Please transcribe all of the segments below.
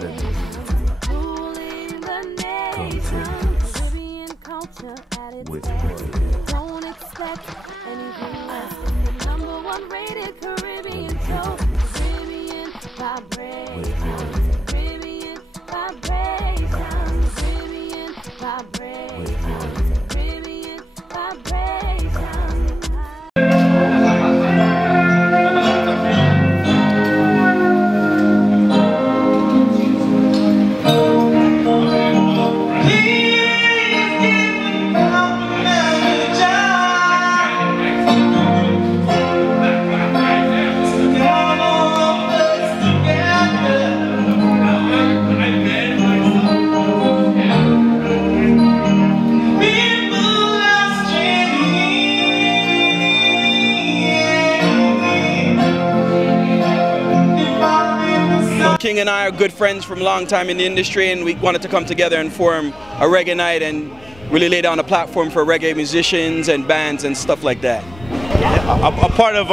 Let me give it to you. Come take this with Bleinman. King and I are good friends from a long time in the industry, and we wanted to come together and form a reggae night and really lay down a platform for reggae musicians and bands and stuff like that. A part of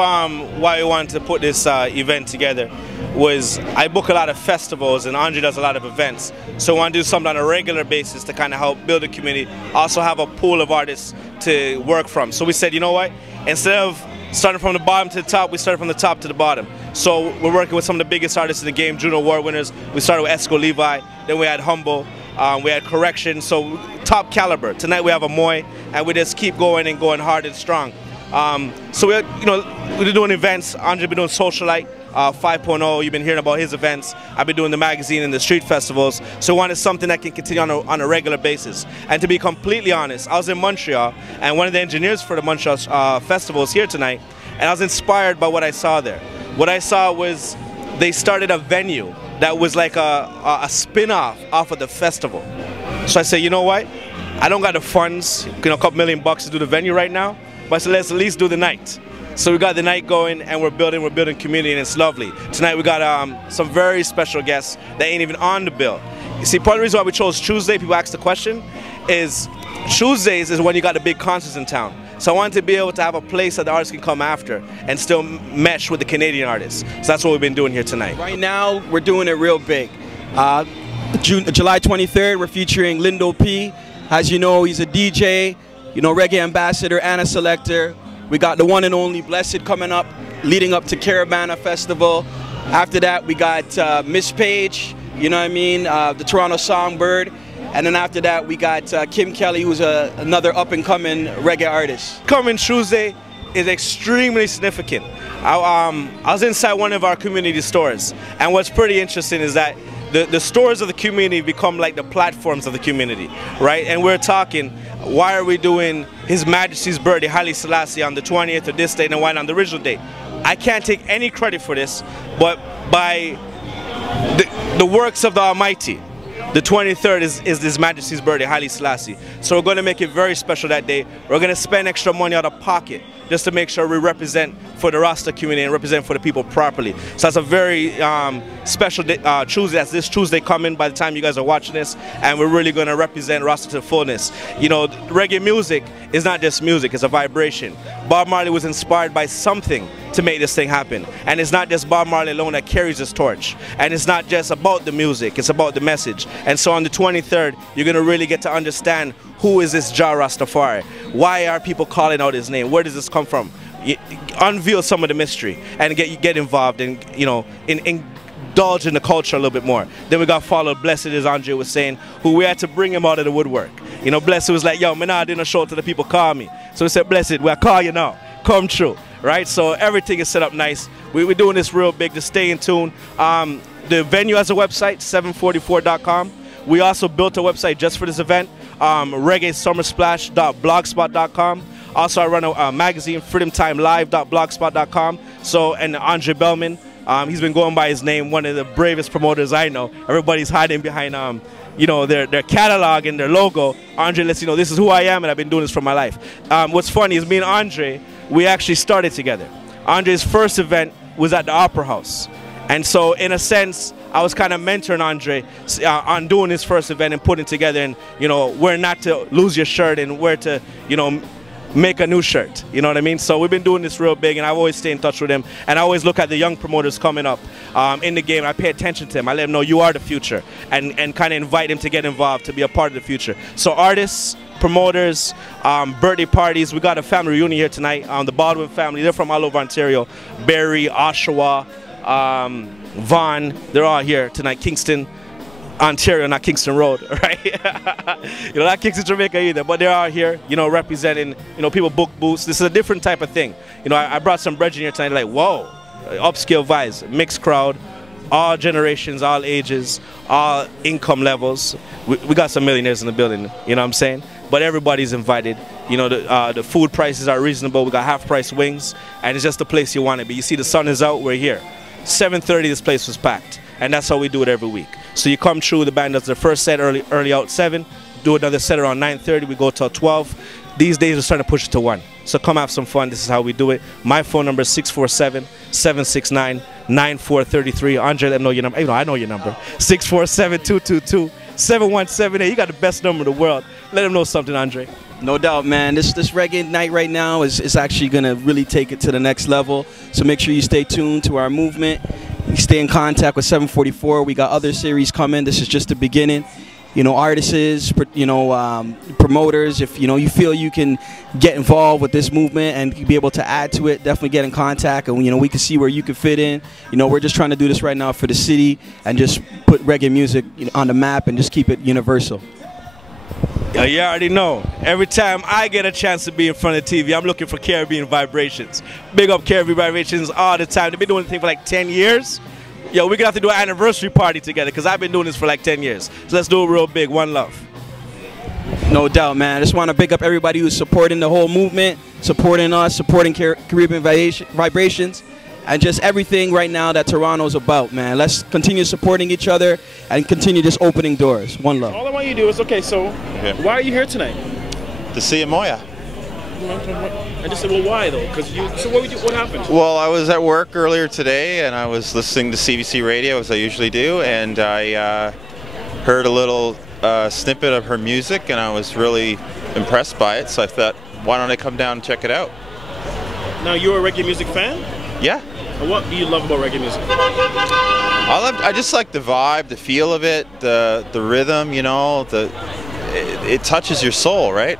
why we wanted to put this event together was I book a lot of festivals and Andre does a lot of events. So I want to do something on a regular basis to kind of help build a community, also have a pool of artists to work from. So we said, you know what, instead of starting from the bottom to the top, we started from the top to the bottom. So we're working with some of the biggest artists in the game, Juno Award winners. We started with Esco Levi, then we had Humble, we had Correction, so top caliber. Tonight we have a Moy, and we just keep going and going hard and strong. So we're doing events. Andre been doing Socialite 5.0. You've been hearing about his events. I've been doing the magazine and the street festivals. So we wanted something that can continue on a regular basis. And to be completely honest, I was in Montreal, and one of the engineers for the Montreal festival is here tonight, and I was inspired by what I saw there. What I saw was they started a venue that was like a spin-off off of the festival. So I said, you know what? I don't got the funds, a couple $1 million to do the venue right now, but so let's at least do the night. So we got the night going, and we're building community, and it's lovely. Tonight we got some very special guests that ain't even on the bill. You see, part of the reason why we chose Tuesday, people ask the question, is Tuesdays is when you got the big concerts in town. So I wanted to be able to have a place that the artists can come after and still mesh with the Canadian artists. So that's what we've been doing here tonight. Right now, we're doing it real big. July 23rd, we're featuring Lindo P. As you know, he's a DJ, reggae ambassador and a selector. We got the one and only Blessed coming up, leading up to Caravana Festival. After that, we got Miss Page, the Toronto Songbird. And then after that, we got Kim Kelly, who's another up-and-coming reggae artist. Coming Tuesday is extremely significant. I was inside one of our community stores, and what's pretty interesting is that the stores of the community become like the platforms of the community, right? And we're talking, why are we doing His Majesty's birthday, Haile Selassie, on the 20th of this date and why not on the original date? I can't take any credit for this, but by the works of the Almighty, the 23rd is His Majesty's birthday, Haile Selassie. So we're going to make it very special that day. We're going to spend extra money out of pocket just to make sure we represent for the Rasta community and represent for the people properly. So that's a very special day, Tuesday. That's this Tuesday coming by the time you guys are watching this, and we're really going to represent Rasta to the fullness. Reggae music is not just music, it's a vibration. Bob Marley was inspired by something to make this thing happen. And it's not just Bob Marley alone that carries this torch. And it's not just about the music, it's about the message. And so on the 23rd, you're going to really get to understand who is this Jah Rastafari? Why are people calling out his name? Where does this come from? Unveil some of the mystery and get involved and indulge in the culture a little bit more. Then we got followed Blessed, as Andre was saying, who we had to bring him out of the woodwork. Blessed was like, yo, man, I didn't show to the people call me. So we said, Blessed, we'll call you now. Come true. Right? So everything is set up nice. We're doing this real big, to stay in tune. The venue has a website, 744.com. We also built a website just for this event, reggaesummersplash.blogspot.com. Also, I run a magazine, freedomtimelive.blogspot.com. So, and Andre Bellman, he's been going by his name, one of the bravest promoters I know. Everybody's hiding behind their catalog and their logo. Andre lets you know, this is who I am, and I've been doing this for my life. What's funny is me and Andre, we actually started together. Andre's first event was at the Opera House. And so, in a sense, I was kind of mentoring Andre on doing his first event and putting together, and where not to lose your shirt and where to make a new shirt. You know what I mean? So we've been doing this real big, and I always stay in touch with them. And I always look at the young promoters coming up in the game. I pay attention to them. I let them know you are the future, and kind of invite them to get involved, to be a part of the future. So artists, promoters, birthday parties. We got a family reunion here tonight. The Baldwin family, they're from all over Ontario. Barrie, Oshawa, Vaughan, they're all here tonight. Kingston, Ontario, not Kingston Road, right? You know, not Kingston, Jamaica either, but they're all here, you know, representing, you know, people book booths. This is a different type of thing. You know, I brought some brethren here tonight, like, whoa, upscale vibes, mixed crowd, all generations, all ages, all income levels. We got some millionaires in the building, you know what I'm saying? But everybody's invited. You know, the food prices are reasonable. We got half-price wings, and it's just the place you want to be. You see, the sun is out, we're here. 7:30, this place was packed, and that's how we do it every week. So you come through, the band does their first set early out 7, do another set around 9:30, we go till 12. These days we're starting to push it to 1. So come have some fun, this is how we do it. My phone number is 647-769-9433. Andre, let me know your number. You know, I know your number. 647-222-7178. You got the best number in the world. Let them know something, Andre. No doubt, man. This reggae night right now is actually going to really take it to the next level. So make sure you stay tuned to our movement. You stay in contact with 744. We got other series coming. This is just the beginning. You know, artists, you know, promoters, if, you know, you feel you can get involved with this movement and be able to add to it, definitely get in contact, and, you know, we can see where you can fit in. You know, we're just trying to do this right now for the city and just put reggae music, you know, on the map and just keep it universal. You already know. Every time I get a chance to be in front of TV, I'm looking for Caribbean Vibrations. Big up Caribbean Vibrations all the time. They've been doing the thing for like 10 years. Yo, we're going to have to do an anniversary party together because I've been doing this for like 10 years. So let's do it real big. One love. No doubt, man. I just want to big up everybody who's supporting the whole movement, supporting us, supporting Caribbean Vibrations, and just everything right now that Toronto's about, man. Let's continue supporting each other and continue just opening doors. One love. All I want you to do is, okay, so why are you here tonight? To see Moya. I just said, well, why though? Because so what happened? Well, I was at work earlier today, and I was listening to CBC radio as I usually do, and I heard a little snippet of her music, and I was really impressed by it. So I thought, why don't I come down and check it out? Now, you're a reggae music fan? Yeah. And what do you love about reggae music? I just like the vibe, the feel of it, the rhythm. You know, it touches your soul, right?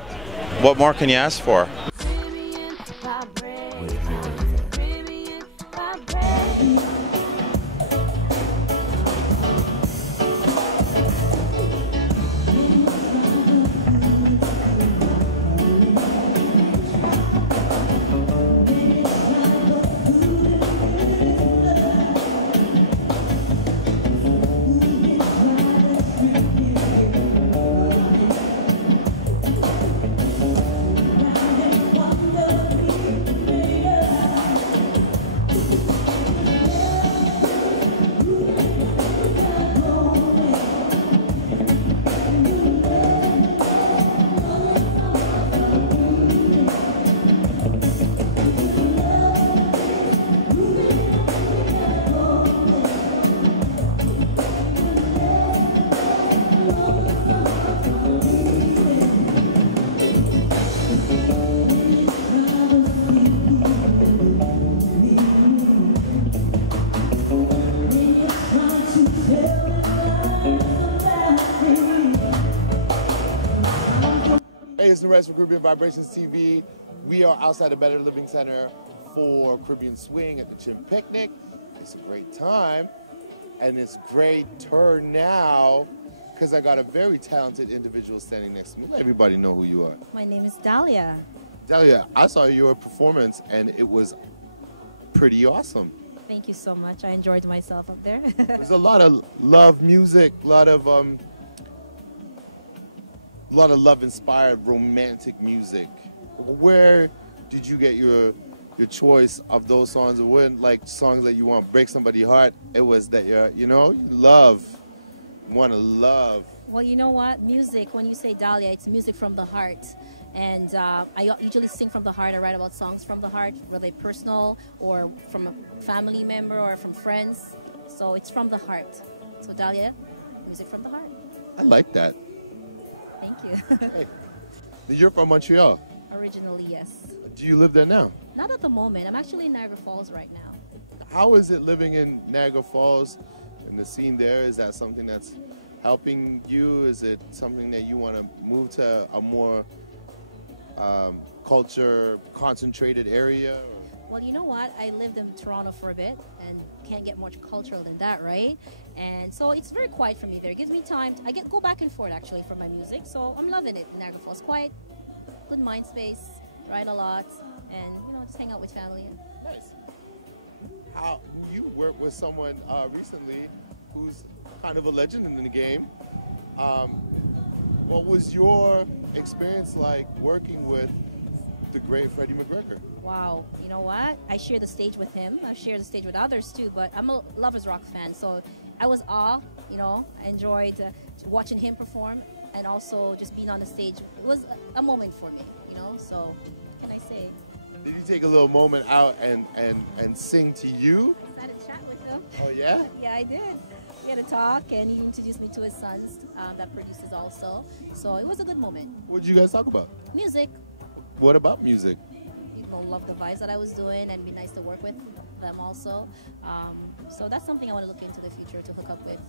What more can you ask for? Hey, it's Noorez for Caribbean Vibrations TV. We are outside the Better Living Center for Caribbean Swing at the Chin Picnic. It's a great time, and it's great turn now because I got a very talented individual standing next to me. Let everybody know who you are. My name is Dahlia. Dahlia, I saw your performance, and it was pretty awesome. Thank you so much. I enjoyed myself up there. There's a lot of love music, a lot of love-inspired romantic music. Where did you get your choice of those songs? It wasn't like songs that you want to break somebody's heart. It was that you want to love. Well, you know what? Music, when you say Dahlia, it's music from the heart. And I usually sing from the heart. I write about songs from the heart, whether they're personal or from a family member or from friends. So it's from the heart. So Dahlia, music from the heart. I like that. Thank you. Hey, you're from Montreal. Originally, yes. Do you live there now? Not at the moment. I'm actually in Niagara Falls right now. How is it living in Niagara Falls and the scene there? Is that something that's helping you? Is it something that you want to move to a more culture concentrated area? Or? Well, you know what? I lived in Toronto for a bit and can't get much cultural than that, right? And so it's very quiet for me there. It gives me time. Go back and forth actually for my music. So I'm loving it in Niagara Falls. Quiet, good mind space, write a lot, and just hang out with family. Nice. How you worked with someone recently who's kind of a legend in the game. What was your experience like working with the great Freddie McGregor? Wow, you know what? I share the stage with him. I share the stage with others too, but I'm a Lovers Rock fan, so I was I enjoyed watching him perform and also just being on the stage. It was a moment for me, so what can I say? Did you take a little moment out and sing to you? I sat and chat with him. Oh, yeah? Yeah, I did. We had a talk, and he introduced me to his sons that produces also. So it was a good moment. What did you guys talk about? Music. What about music? People love the vibes that I was doing, and be nice to work with them also. So that's something I want to look into the future, to hook up with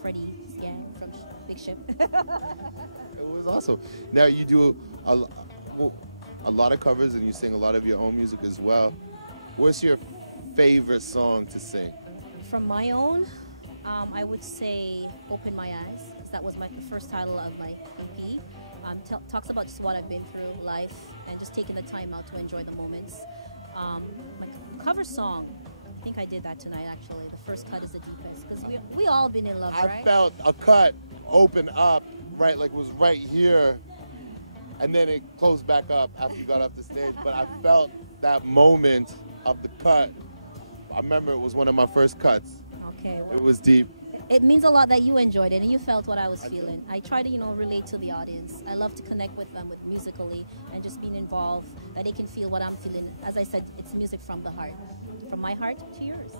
Freddie's gang from Big Ship. It was awesome. Now you do a lot of covers, and you sing a lot of your own music as well. What's your favorite song to sing? From my own, I would say "Open My Eyes," because that was the first title of my EP. Talks about just what I've been through, life, and just taking the time out to enjoy the moments. My cover song, I think I did that tonight actually. The first cut is the deepest, because we all been in love, right? I felt a cut open up, right, like it was right here, and then it closed back up after you got off the stage. But I felt that moment of the cut. I remember it was one of my first cuts. Okay. Well, it was deep. It means a lot that you enjoyed it and you felt what I was feeling. I try to, relate to the audience. I love to connect with them musically and just being involved, that they can feel what I'm feeling. As I said, it's music from the heart. From my heart to yours.